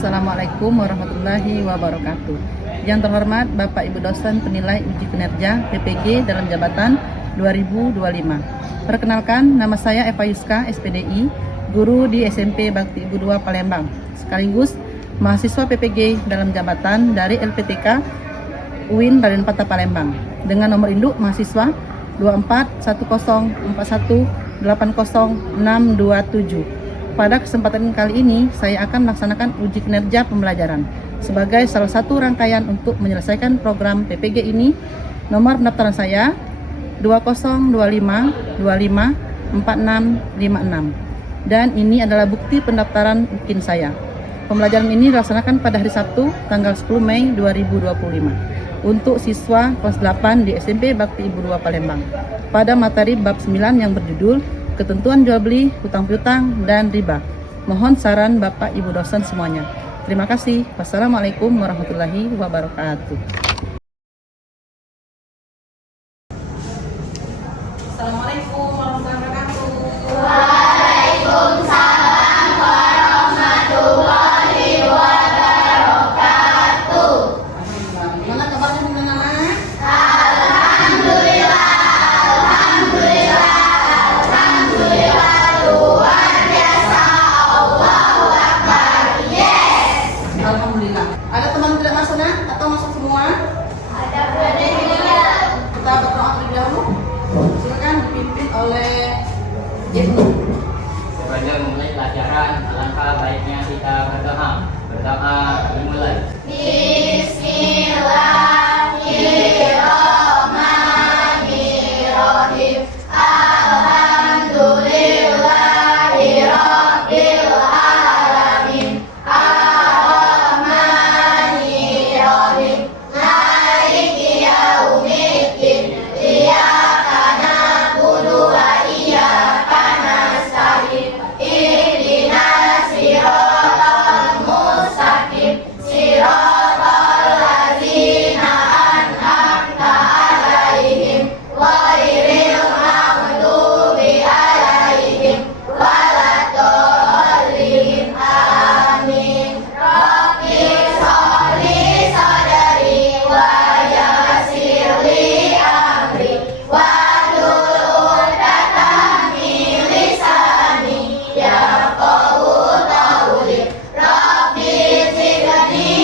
Assalamualaikum warahmatullahi wabarakatuh. Yang terhormat Bapak Ibu dosen penilai uji kinerja PPG dalam jabatan 2025. Perkenalkan, nama saya Eva Yuska, SPDI, guru di SMP Bakti Ibu 2 Palembang, sekaligus mahasiswa PPG dalam jabatan dari LPTK UIN Raden Patah Palembang, dengan nomor induk mahasiswa 241041806067. Pada kesempatan kali ini, saya akan melaksanakan uji kinerja pembelajaran sebagai salah satu rangkaian untuk menyelesaikan program PPG ini. Nomor pendaftaran saya 2025254656, dan ini adalah bukti pendaftaran UKIN saya. Pembelajaran ini dilaksanakan pada hari Sabtu, tanggal 10 Mei 2025 untuk siswa kelas 8 di SMP Bakti Ibu 2 Palembang pada materi bab 9 yang berjudul Ketentuan jual beli, hutang piutang, dan riba. Mohon saran Bapak Ibu dosen semuanya. Terima kasih. Wassalamualaikum warahmatullahi wabarakatuh. Assalamualaikum warahmatullahi wabarakatuh. Waalaikumsalam warahmatullahi wabarakatuh. Gimana kabarnya teman-teman? Alhamdulillah, luar biasa. Allahu Akbar. Yes. Alhamdulillah. Ada teman tidak masuk atau masuk semua? Ada berada. Kita berdoa terlebih dahulu. Silakan dipimpin oleh Ibnu. Sebelum memulai pelajaran, alangkah baiknya kita berdoa. Berdoa dimulai. Bismillahirrahmanirrahim. Alhamdulillahirabbil alamin. Arrahmanirrahim. Maliki yaumiddin. Iyyaka na'budu wa iyyaka nasta'in. Ihdinas siratal mustaqim. Siratal ladzina an'amta 'alaihim ghairil maghdubi 'alaihim waladdallin. Amin. Rabbi sholli sadri wa yassir li amri wahlul 'uqdatam min lisani yafqahu qawli. Rabbi zidni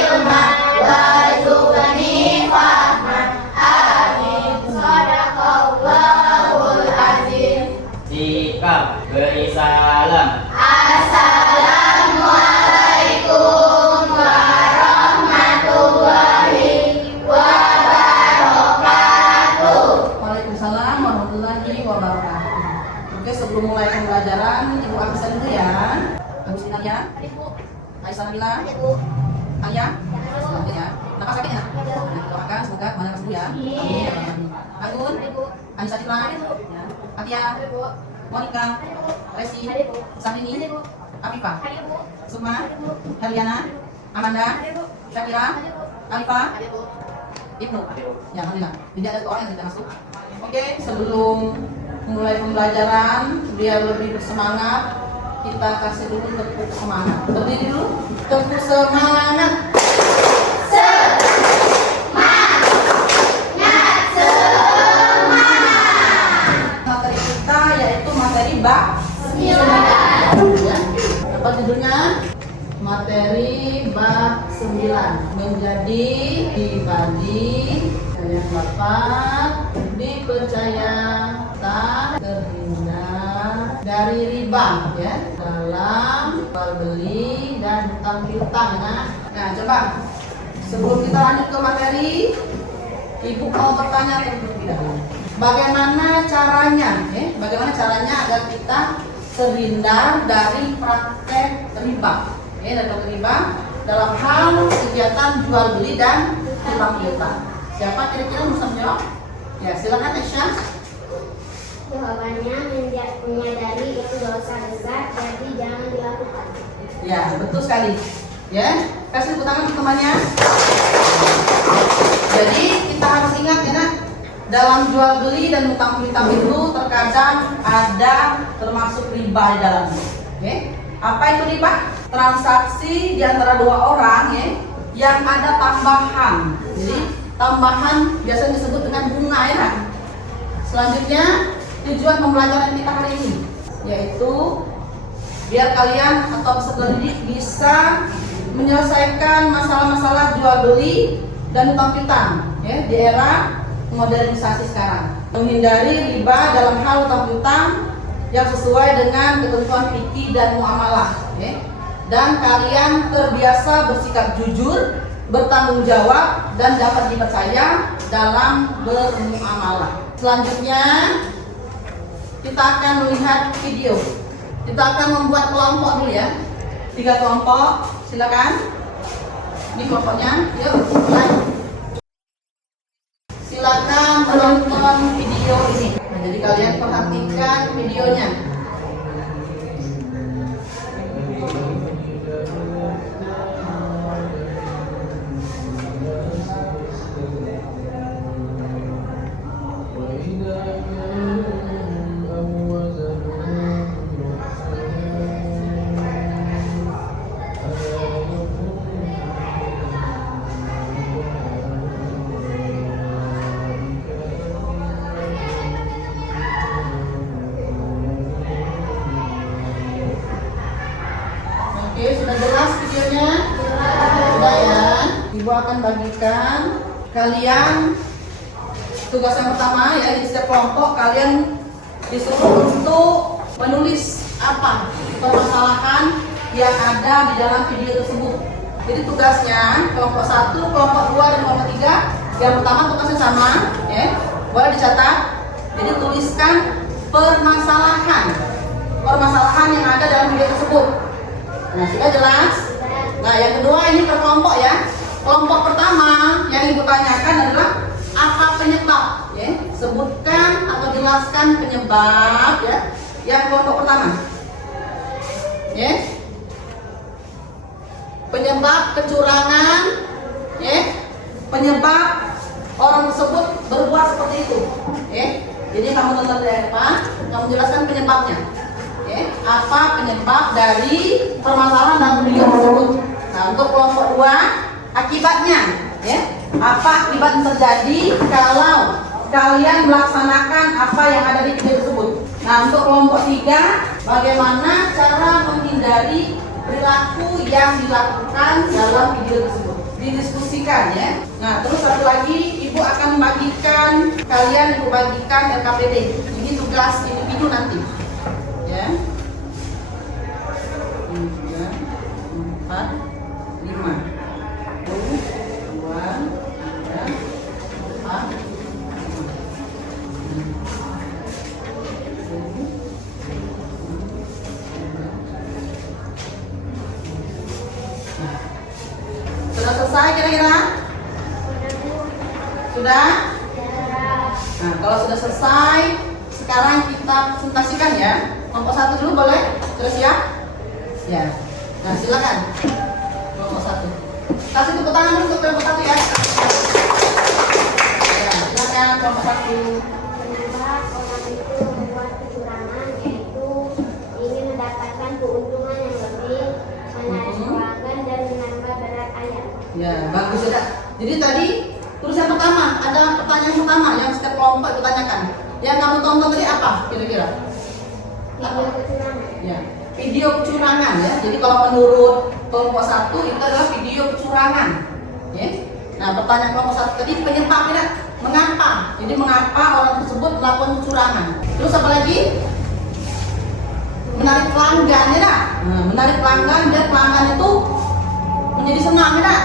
ilman warzuqni fahman. Amin. Shadaqallahul azim. Sikap beri salam. Assalamualaikum warahmatullahi wabarakatuh. Waalaikumsalam warahmatullahi wabarakatuh. Oke, sebelum mulai pembelajaran, Ibu absen dulu ya. Abisin Alia. Aisyah Nabila. Alia. Selanjutnya ya. Nafas sakit ya? Doakan semoga kemana sembuh ya. Amin. Agun. Anissa Citra. Ya. Atia. Monica. Resi. Sahini. Afifah. Sukma. Heliana. Amanda. Syakira. Alifah. Ibnu. Ya, alhamdulillah. Tidak ada orang yang tidak masuk. Oke, sebelum mulai pembelajaran, biar lebih bersemangat, kita kasih dulu tepuk semangat. Berdiri dulu. Tepuk semangat. Materi kita yaitu materi bab 9. Ya. Apa judulnya? Materi bab 9 menjadi dibagi yang dapat dipercaya tak terhindar dari riba ya dalam jual beli dan hutang piutang ya. Nah, coba sebelum kita lanjut ke materi, Ibu mau bertanya terlebih dahulu. Bagaimana caranya bagaimana caranya agar kita terhindar dari praktek riba? Dari praktek riba dalam hal kegiatan jual beli dan hutang piutang. Siapa kira-kira bisa menjawab? Ya, silakan Aisyah. Jawabannya menyadari itu dosa besar, jadi jangan dilakukan. Ya, betul sekali. Ya, kasih tepuk tangan untuk temannya. Jadi kita harus ingat ya nak, dalam jual beli dan hutang piutang itu terkadang ada termasuk riba di dalamnya. Oke? Apa itu riba? transaksi di antara dua orang ya yang ada tambahan. Jadi tambahan biasanya disebut dengan bunga ya kan? Selanjutnya tujuan pembelajaran kita hari ini yaitu biar kalian atau peserta didik bisa menyelesaikan masalah-masalah jual beli dan utang piutang ya di era modernisasi sekarang. Menghindari riba dalam hal utang piutang yang sesuai dengan ketentuan fikih dan muamalah ya. Dan kalian terbiasa bersikap jujur, bertanggung jawab dan dapat dipercaya dalam bermuamalah. Selanjutnya kita akan melihat video. Kita akan membuat kelompok dulu ya. 3 kelompok, silakan. Ini kelompoknya, yuk mulai. Silakan menonton video ini. Nah, jadi kalian perhatikan videonya. Oke, sudah jelas videonya? Sudah ya. Ibu akan bagikan kalian tugas yang pertama ya, di setiap kelompok kalian disuruh untuk menulis apa permasalahan yang ada di dalam video tersebut. Jadi tugasnya kelompok 1, kelompok 2 dan kelompok 3. Yang pertama tugasnya sama ya. Boleh dicatat. Jadi tuliskan permasalahan yang ada dalam video tersebut. Nah, sudah jelas? Nah, yang kedua ini per kelompok ya. Kelompok pertama yang ibu tanyakan adalah apa penyebab ya. Sebutkan atau jelaskan penyebab ya. Yang kelompok pertama ya. Penyebab kecurangan ya. Penyebab orang tersebut berbuat seperti itu ya. Jadi kamu tonton dari depan, kamu jelaskan penyebabnya. Apa penyebab dari permasalahan dalam video tersebut. Nah, untuk kelompok 2 akibatnya ya. Apa akibat yang terjadi kalau kalian melaksanakan apa yang ada di video tersebut. Nah, untuk kelompok 3 bagaimana cara menghindari perilaku yang dilakukan dalam video tersebut. Didiskusikan ya. Nah, terus satu lagi ibu akan membagikan kalian, ibu bagikan LKPD. Ini tugas individu nanti ya. 3, 4, 5 1, 2, 3, 4, 5. Sudah selesai kira-kira? Sudah? Nah, kalau sudah selesai sekarang kita presentasikan ya. Kelompok 1 dulu boleh? Sudah siap? Ya. Nah, silakan. Kelompok 1. Kasih tepuk tangan dulu untuk kelompok 1 ya. Ya, silakan kelompok 1. Penyebab orang itu membuat kecurangan yaitu ingin mendapatkan keuntungan yang lebih, menarik pelanggan dan menambah berat ayam. Ya, bagus ya. Jadi tadi tulisan pertama, ada pertanyaan pertama yang setiap kelompok ditanyakan. Yang kamu tonton tadi apa kira-kira? Video kecurangan. Ya, video kecurangan ya. Jadi kalau menurut kelompok 1 itu adalah video kecurangan. Ya. Nah, pertanyaan kelompok 1 tadi penyebabnya mengapa? Jadi mengapa orang tersebut melakukan kecurangan? Terus apa lagi? Menarik pelanggan ya. Nah, menarik pelanggan dan pelanggan itu menjadi senang ya.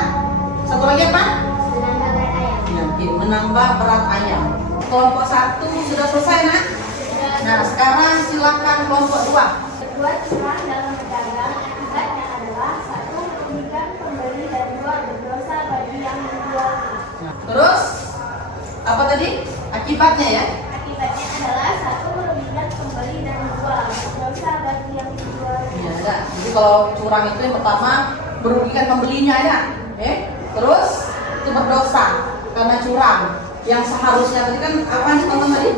Satu lagi apa? Menambah berat ayam. Ya, menambah berat ayam. Kelompok 1 sudah selesai nak? Nah, sekarang silakan kelompok 2. Berbuat curang dalam berdagang akibatnya adalah 1. Merugikan pembeli dan 2. Berdosa bagi yang menjual. Nah, terus apa tadi? Akibatnya ya? Akibatnya adalah 1. Merugikan pembeli dan 2. Berdosa bagi yang menjual. Iya, ada. Jadi kalau curang itu yang pertama merugikan pembelinya ya. Terus itu berdosa karena curang. Yang seharusnya tadi kan apa sih teman tadi?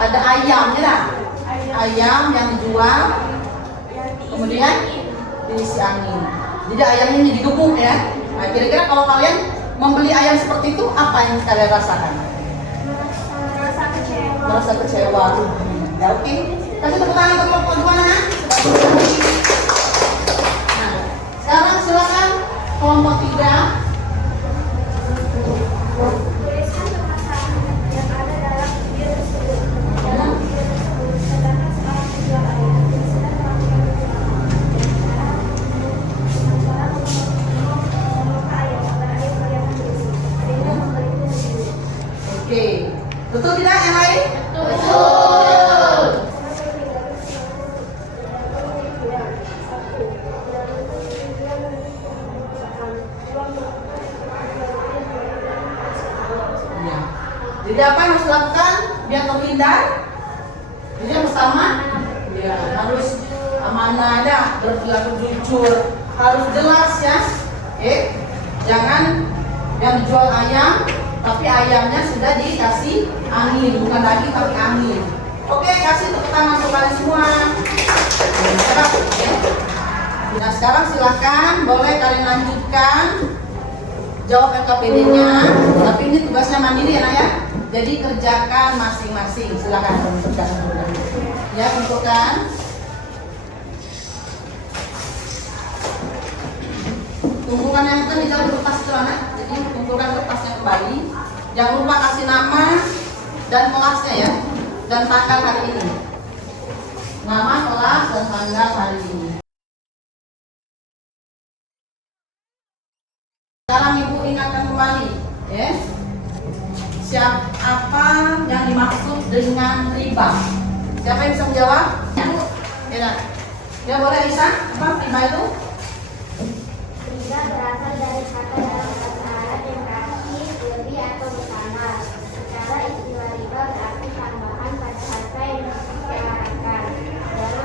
Ada ayam ya. Ayam yang dijual kemudian ini si angin. Jadi ayamnya ini digubuk ya. Nah, kira-kira kalau kalian membeli ayam seperti itu, apa yang kalian rasakan? Merasa kecewa. Merasa kecewa. Ya, oke. Kasih tepuk tangan untuk kelompok gimana? Nah, sekarang silakan kelompok 3. Tuliskan permasalahan yang ada dalam video tersebut. Dalam video tersebut, terdapat seorang penjual ayam yang sedang melakukan perjalanan. Sementara membuka ayam agar ayam kelihatan bersih, sehingga membeli itu sendiri. Oke. Betul tidak yang lain? Ya. Jadi apa yang harus dilakukan biar terhindar? Jadi yang pertama, ya harus amanah, ya, berperilaku jujur, harus jelas ya. Oke, jangan yang dijual ayam, tapi ayamnya sudah dikasih angin, bukan daging tapi angin. Oke, kasih tepuk tangan untuk kalian semua. Nah, sekarang silakan boleh kalian lanjutkan jawab LKPD-nya, tapi ini tugasnya mandiri ya, Nak ya. Jadi kerjakan masing-masing. Silakan kerjakan dulu. Ya, tentukan. Tumpukan yang kan ditaruh di kertas celana. Jadi kumpulkan kertasnya kembali. Jangan lupa kasih nama dan kelasnya ya, dan tanggal hari ini. Nama, kelas, dan tanggal hari ini. Sekarang Ibu ingatkan kembali, ya. Apa yang dimaksud dengan riba? Siapa yang bisa menjawab? Ya, ya boleh Isa. Apa riba itu? Riba berasal dari kata dalam bahasa Arab yang berarti lebih atau bersama. Secara istilah riba berarti tambahan pada harga yang disesuaikan dalam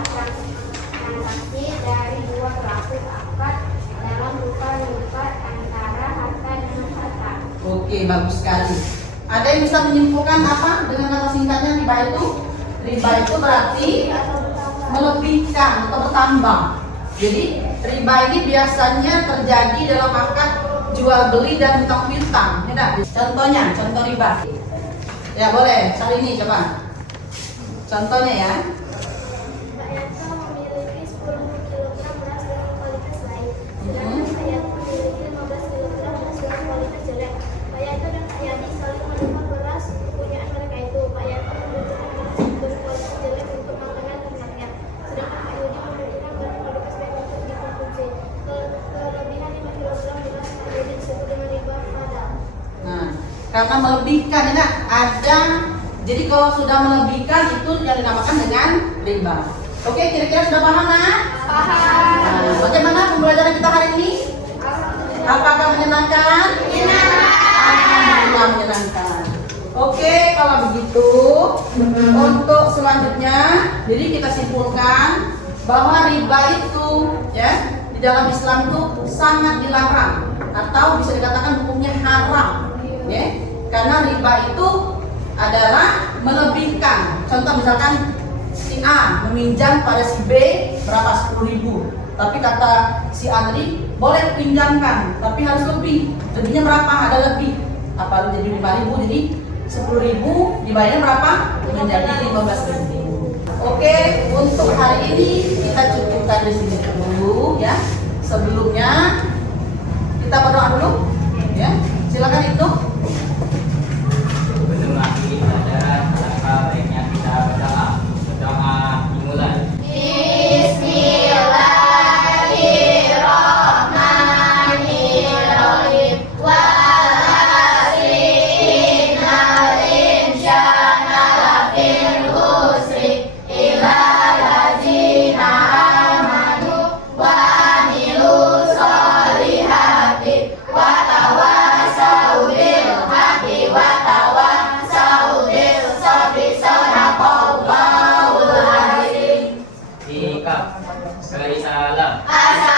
transaksi dari dua pelaku akad dalam rupa menukar antara harta dengan harta. Oke, bagus sekali. Ada yang bisa menyimpulkan apa dengan kata singkatnya riba itu? Riba itu berarti melebihkan atau bertambah. Jadi riba ini biasanya terjadi dalam akad jual beli dan hutang piutang. Ya, contohnya, contoh riba. Ya boleh, saat ini coba. Contohnya ya. Mbak Yanto memiliki 10 kg beras dengan kualitas baik, sedangkan Mbak Yanti memiliki 15 kg beras dengan kualitas jelek. Mbak Yanto dan Mbak Yadi saling menukar beras kepunyaan mereka itu. Mbak Yanto membutuhkan beras berkualitas jelek untuk makanan ternaknya, sedangkan Mbak Yudi membutuhkan beras kualitas baik untuk dikonsumsi. Kelebihan 5 kg beras Mbak Yudi disebut dengan riba fadl. Nah, karena melebihkan ya, ada. Jadi kalau sudah melebihkan itu yang dinamakan dengan riba. Oke, kira-kira sudah paham nak? Paham. Nah, bagaimana pembelajaran kita hari ini? Apakah menyenangkan? Alhamdulillah menyenangkan. Oke, kalau begitu untuk selanjutnya, jadi kita simpulkan bahwa riba itu ya di dalam Islam itu sangat dilarang atau bisa dikatakan hukumnya haram, ya. Karena riba itu adalah melebihkan. Contoh misalkan si A meminjam pada si B berapa 10.000, tapi kata si A tadi boleh pinjamkan, tapi harus lebih. Lebihnya berapa? Ada lebih. Apa jadi 5.000, jadi 10.000 dibayarnya berapa? Menjadi 15.000. Oke, untuk hari ini kita cukupkan di sini dulu ya. Sebelumnya kita berdoa dulu ya. Silakan itu. Belum lagi pelajaran, alangkah baiknya kita berdoa. Berdoa dimulai. Bismillahirrahmanirrahim. Sikap. Salam. Assalamualaikum